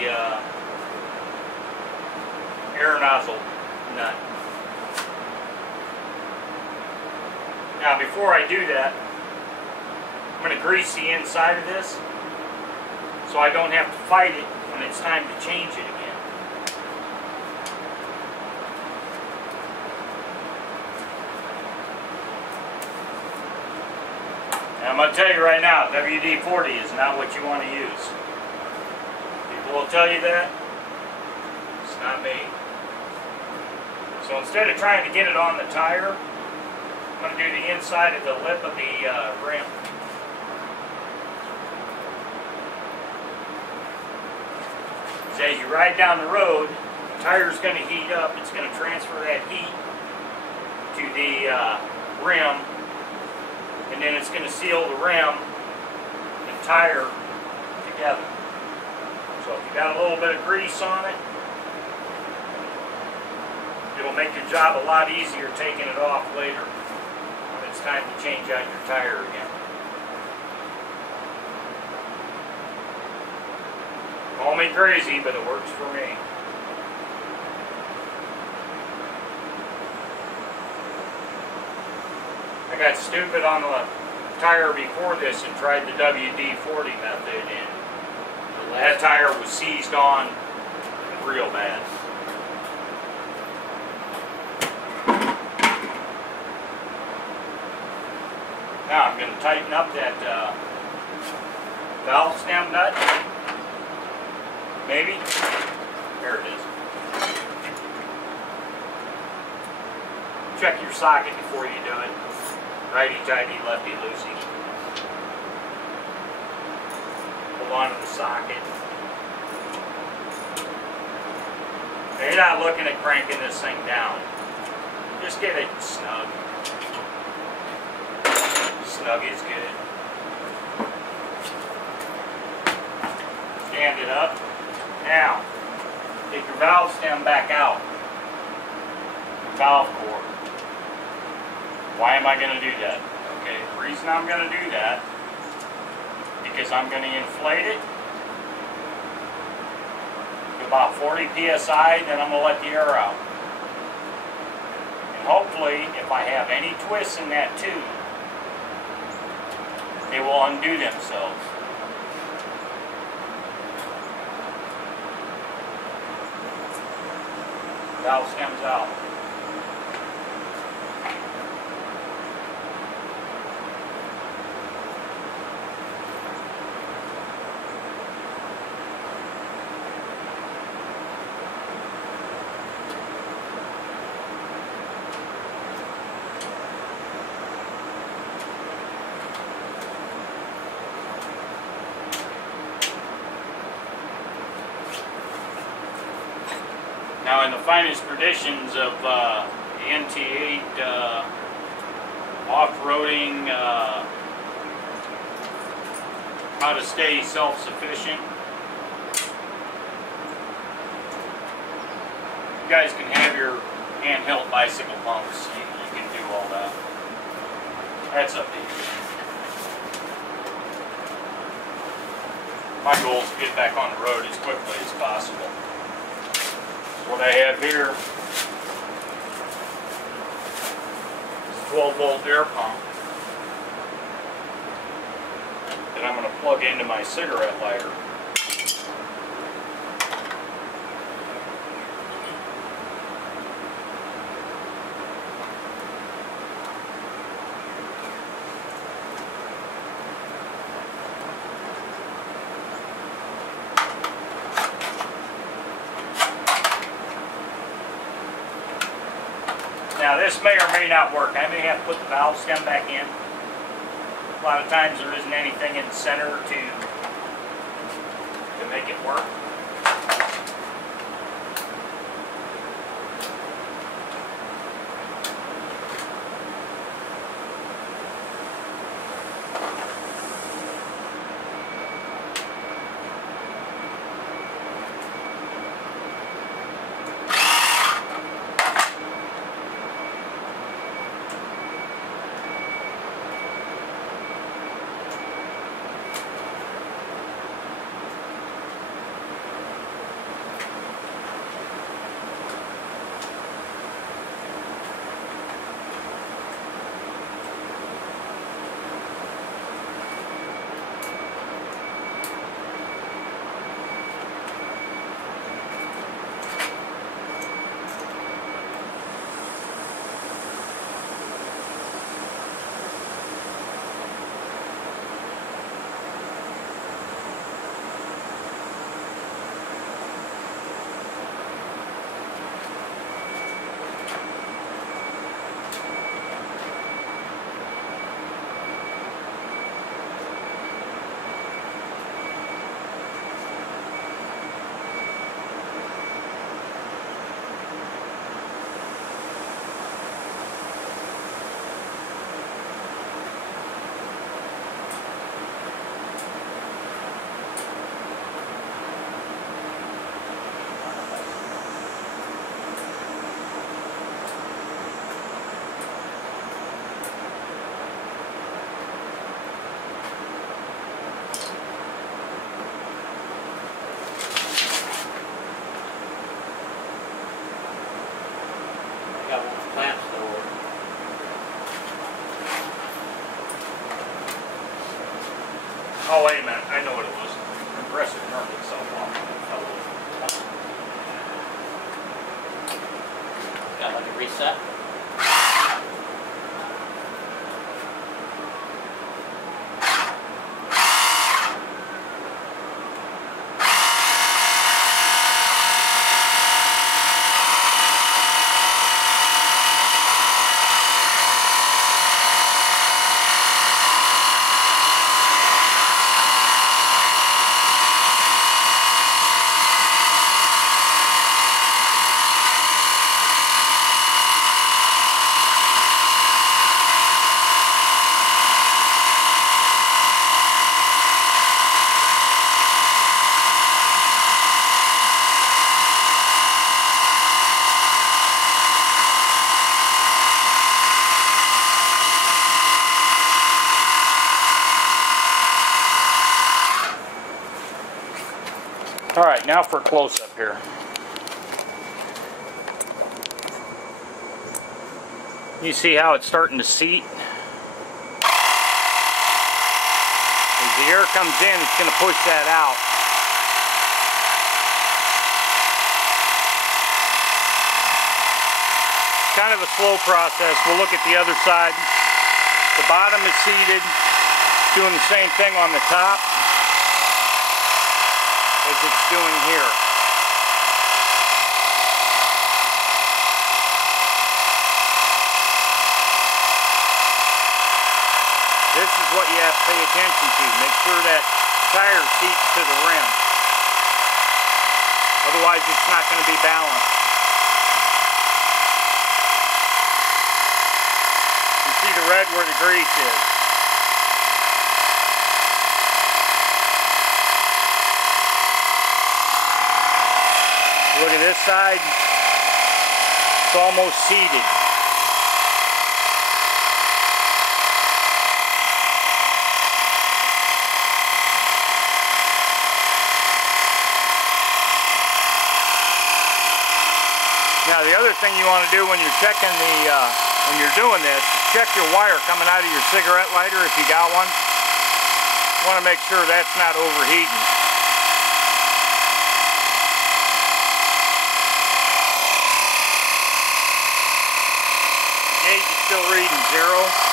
the air nozzle nut. Now before I do that, I'm going to grease the inside of this so I don't have to fight it when it's time to change it again. I'm going to tell you right now, WD-40 is not what you want to use. People will tell you that. It's not me. So instead of trying to get it on the tire, I'm going to do the inside of the lip of the rim. So as you ride down the road, the tire is going to heat up. It's going to transfer that heat to the rim. And then it's going to seal the rim and tire together. So if you got a little bit of grease on it, it'll make your job a lot easier taking it off later when it's time to change out your tire again. Call me crazy, but it works for me. I got stupid on the tire before this and tried the WD-40 method, and that tire was seized on real bad. Now I'm going to tighten up that valve stem nut. Maybe. There it is. Check your socket before you do it. Righty-tighty, lefty-loosey. Hold on to the socket. Now you're not looking at cranking this thing down. Just get it snug. Snug is good. Stand it up. Now, take your valve stem back out. Valve core. Why am I going to do that? Okay, the reason I'm going to do that, because I'm going to inflate it to about 40 psi, then I'm going to let the air out. And hopefully, if I have any twists in that tube, they will undo themselves. Valve stems out. Now, in the finest traditions of the NT8 off-roading, how to stay self-sufficient, you guys can have your handheld bicycle pumps. You can do all that. That's up to you. My goal is to get back on the road as quickly as possible. What I have here is a 12-volt air pump that I'm going to plug into my cigarette lighter. Now this may or may not work. I may have to put the valve stem back in. A lot of times there isn't anything in the center to make it work. Oh, wait a minute. I know what it was. Compressor turned itself off. Got like a reset. All right, now for a close-up here. You see how it's starting to seat? As the air comes in, it's going to push that out. Kind of a slow process. We'll look at the other side. The bottom is seated, doing the same thing on the top as it's doing here. This is what you have to pay attention to. Make sure that tire seats to the rim. Otherwise it's not going to be balanced. You see the red where the grease is. Look at this side, it's almost seated. Now the other thing you want to do when you're checking when you're doing this, check your wire coming out of your cigarette lighter if you got one. You want to make sure that's not overheating. Gauge is still reading 0.